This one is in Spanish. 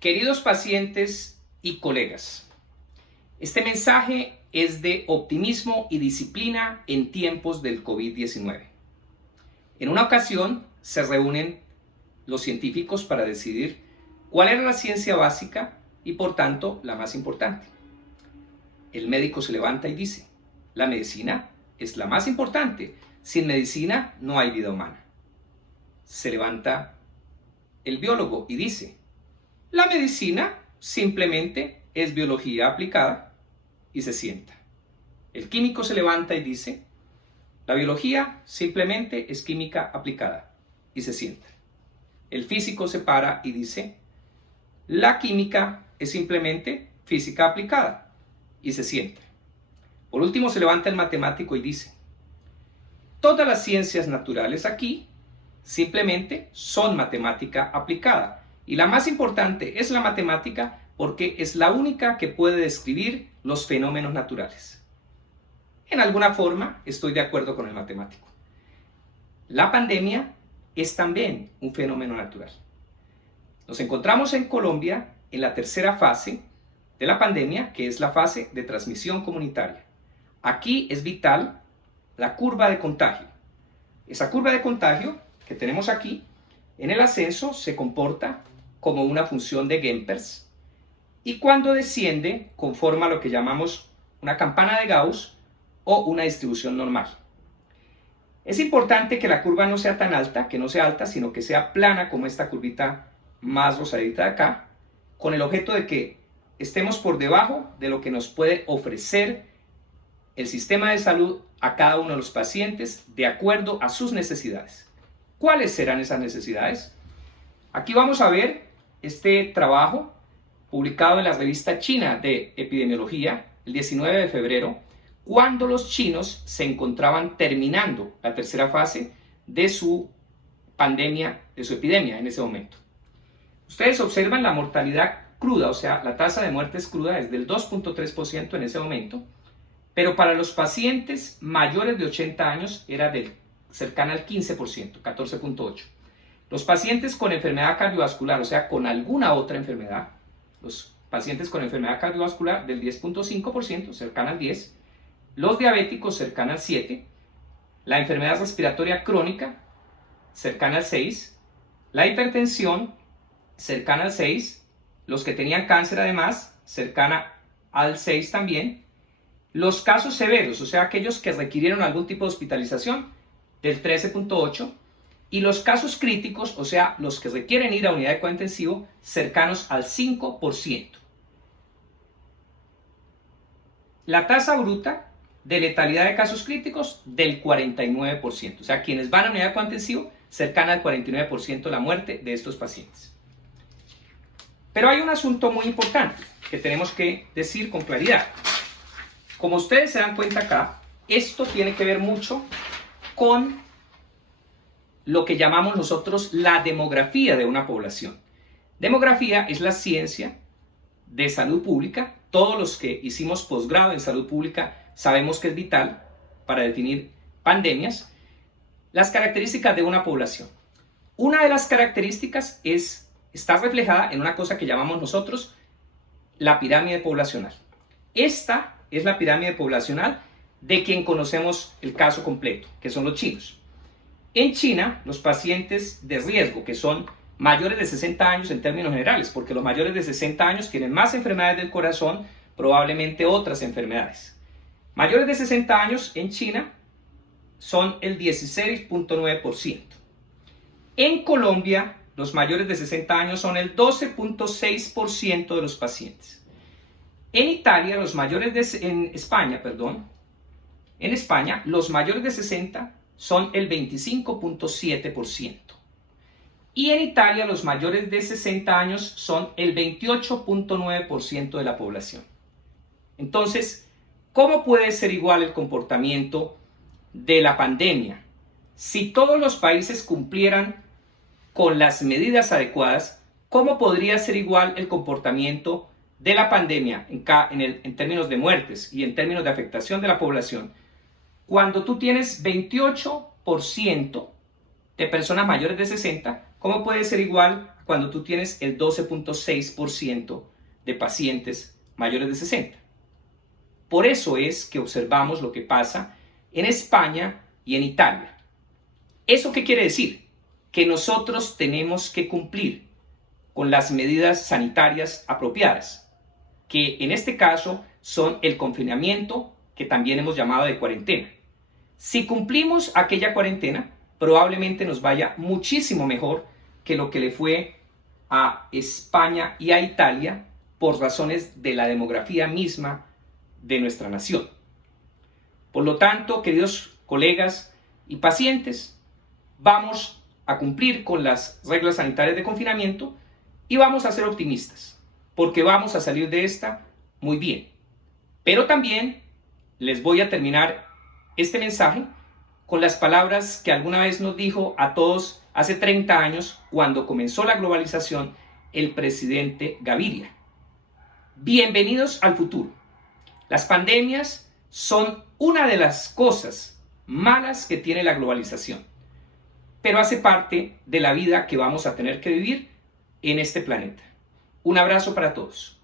Queridos pacientes y colegas, este mensaje es de optimismo y disciplina en tiempos del COVID-19. En una ocasión se reúnen los científicos para decidir cuál era la ciencia básica y por tanto la más importante. El médico se levanta y dice: la medicina es la más importante. Sin medicina no hay vida humana. Se levanta el biólogo y dice: la medicina simplemente es biología aplicada, y se sienta. El químico se levanta y dice: la biología simplemente es química aplicada, y se sienta. El físico se para y dice: la química es simplemente física aplicada, y se sienta. Por último se levanta el matemático y dice: todas las ciencias naturales aquí simplemente son matemática aplicada, y la más importante es la matemática porque es la única que puede describir los fenómenos naturales. En alguna forma estoy de acuerdo con el matemático. La pandemia es también un fenómeno natural. Nos encontramos en Colombia en la tercera fase de la pandemia, que es la fase de transmisión comunitaria. Aquí es vital la curva de contagio. Esa curva de contagio que tenemos aquí, en el ascenso se comporta como una función de Gempers, y cuando desciende conforma lo que llamamos una campana de Gauss o una distribución normal. Es importante que la curva no sea tan alta, que no sea alta, sino que sea plana como esta curvita más rosadita de acá, con el objeto de que estemos por debajo de lo que nos puede ofrecer el sistema de salud a cada uno de los pacientes de acuerdo a sus necesidades. ¿Cuáles serán esas necesidades? Aquí vamos a ver este trabajo publicado en la revista china de epidemiología el 19 de febrero, cuando los chinos se encontraban terminando la tercera fase de su pandemia, de su epidemia en ese momento. Ustedes observan la mortalidad cruda, o sea, la tasa de muertes cruda es del 2.3% en ese momento, pero para los pacientes mayores de 80 años era cercana al 15%, 14.8%. Los pacientes con enfermedad cardiovascular, o sea, con alguna otra enfermedad, los pacientes con enfermedad cardiovascular del 10.5%, cercana al 10%, los diabéticos cercana al 7%, la enfermedad respiratoria crónica cercana al 6%, la hipertensión cercana al 6%, los que tenían cáncer además cercana al 6% también, los casos severos, o sea, aquellos que requirieron algún tipo de hospitalización, del 13.8%, y los casos críticos, o sea, los que requieren ir a unidad de cuidado intensivo, cercanos al 5%. La tasa bruta de letalidad de casos críticos del 49%, o sea, quienes van a unidad de cuidado intensivo, cercana al 49% la muerte de estos pacientes. Pero hay un asunto muy importante que tenemos que decir con claridad. Como ustedes se dan cuenta acá, esto tiene que ver mucho con lo que llamamos nosotros la demografía de una población. Demografía es la ciencia de salud pública. Todos los que hicimos posgrado en salud pública sabemos que es vital para definir pandemias. Las características de una población. Una de las características está reflejada en una cosa que llamamos nosotros la pirámide poblacional. Esta es la pirámide poblacional de quien conocemos el caso completo, que son los chinos. En China, los pacientes de riesgo, que son mayores de 60 años en términos generales, porque los mayores de 60 años tienen más enfermedades del corazón, probablemente otras enfermedades. Mayores de 60 años en China son el 16.9%. En Colombia, los mayores de 60 años son el 12.6% de los pacientes. En Italia, en España, los mayores de 60 son el 25.7%. Y en Italia los mayores de 60 años son el 28.9% de la población. Entonces, ¿cómo puede ser igual el comportamiento de la pandemia? Si todos los países cumplieran con las medidas adecuadas, ¿cómo podría ser igual el comportamiento de la pandemia en términos de muertes y en términos de afectación de la población? Cuando tú tienes 28% de personas mayores de 60, ¿cómo puede ser igual cuando tú tienes el 12.6% de pacientes mayores de 60. Por eso es que observamos lo que pasa en España y en Italia. ¿Eso qué quiere decir? Que nosotros tenemos que cumplir con las medidas sanitarias apropiadas, que en este caso son el confinamiento, que también hemos llamado de cuarentena. Si cumplimos aquella cuarentena, probablemente nos vaya muchísimo mejor que lo que le fue a España y a Italia por razones de la demografía misma de nuestra nación. Por lo tanto, queridos colegas y pacientes, vamos a cumplir con las reglas sanitarias de confinamiento y vamos a ser optimistas, porque vamos a salir de esta muy bien. Pero también les voy a terminar este mensaje con las palabras que alguna vez nos dijo a todos hace 30 años, cuando comenzó la globalización, el presidente Gaviria. Bienvenidos al futuro. Las pandemias son una de las cosas malas que tiene la globalización, pero hace parte de la vida que vamos a tener que vivir en este planeta. Un abrazo para todos.